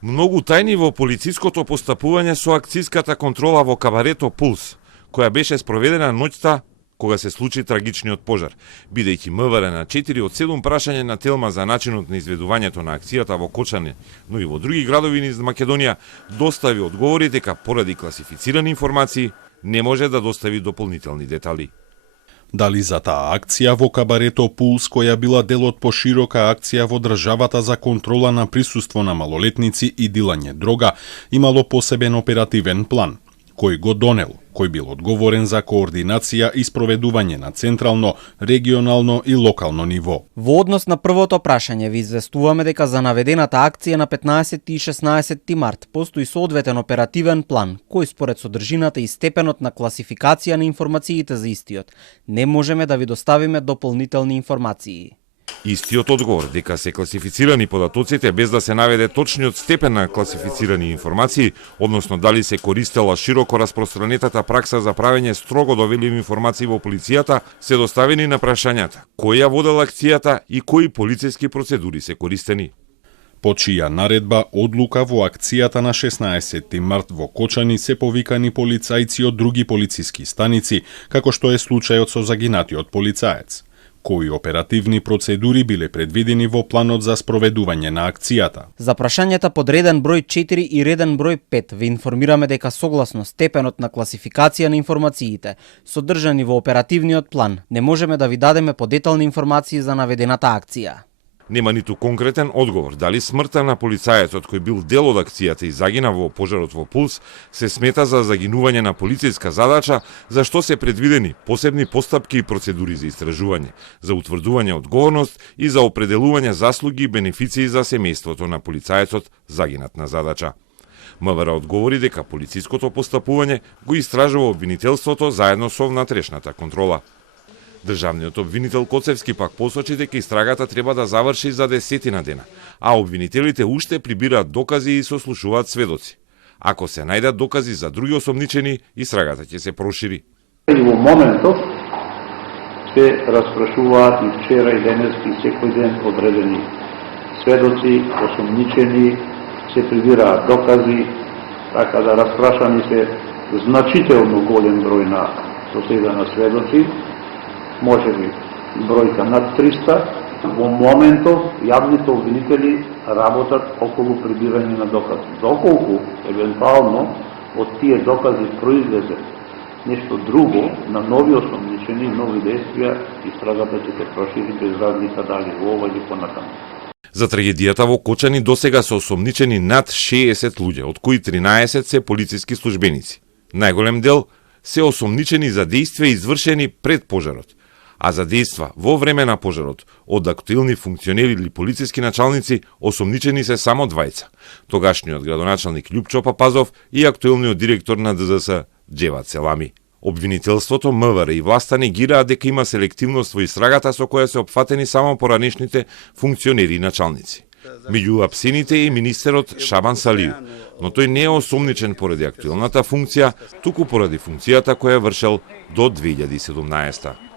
Многу тајни во полициското постапување со акциската контрола во кабарето Пулс, која беше спроведена ноќта кога се случи трагичниот пожар, бидејќи МВР на 4 од 7 прашање на Телма за начинот на изведувањето на акцијата во Кочани, но и во други градови низ Македонија, достави одговори дека поради класифицирани информации не може да достави дополнителни детали. Дали за таа акција во кабарето Пулс, која била дел од поширока акција во државата за контрола на присуство на малолетници и дилање дрога, имало посебен оперативен план? Кој го донел? Кој бил одговорен за координација и спроведување на централно, регионално и локално ниво? Во однос на првото прашање ви известуваме дека за наведената акција на 15 и 16 март постои соодветен оперативен план, кој според содржината и степенот на класификација на информациите за истиот не можеме да ви доставиме дополнителни информации. Истиот одговор дека се класифицирани податоците без да се наведе точниот степен на класифицирани информации, односно дали се користела широко распространетата пракса за правење строго доверливи информации во полицијата, се доставени на прашањата кој ја водел акцијата и кои полициски процедури се користени. По чија наредба одлука во акцијата на 16 март во Кочани се повикани полицајци од други полициски станици, како што е случајот со загинатиот полицаец. Кои оперативни процедури биле предвидени во планот за спроведување на акцијата? За прашањата под реден број 4 и реден број 5 ви информираме дека согласно степенот на класификација на информациите, содржани во оперативниот план, не можеме да ви дадеме подетални информации за наведената акција. Нема ниту конкретен одговор дали смртта на полицаецот кој бил дел од акцијата и загина во пожарот во Пулс се смета за загинување на полициска задача, за што се предвидени посебни постапки и процедури за истражување, за утврдување одговорност и за определување заслуги и бенефиции за семејството на полицаецот загинат на задача. МВР одговори дека полициското постапување го истражува обвинителството заедно со внатрешната контрола. Државниот обвинител Коцевски пак посочи дека истрагата треба да заврши за 10 дена, а обвинителите уште прибираат докази и сослушуваат сведоци. Ако се најдат докази за други осомничени, истрагата ќе се прошири. И во моментов се распрашуваат и вчера и денес и секој ден одредени сведоци, осомничени, се прибираат докази, така да распрашани се значително голем број на доседа на сведоци, може би бројка над 300. Во моментов јавните обвинители работат околу прибирање на докази. Доколку, евентуално, од тие докази произлезе нешто друго, на нови осомничени, нови действија, истрагата ќе се прошири без разлика дали во ова или понатаму. За трагедијата во Кочани досега се осомничени над 60 луѓе, од кои 13 се полициски службеници. Најголем дел се осомничени за действија извршени пред пожарот, а за дејства во време на пожарот од актуелни функционери или полициски началници осомничени се само двајца. Тогашниот градоначалник Љупчо Папазов и актуелниот директор на ДЗС Џеват Селами. Обвинителството, МВР и власта негираат дека има селективност во истрагата со која се опфатени само поранешните функционери и началници. Меѓу апсените е и министерот Шабан Салију, но тој не е осомничен поради актуелната функција, туку поради функцијата која вршел до 2017.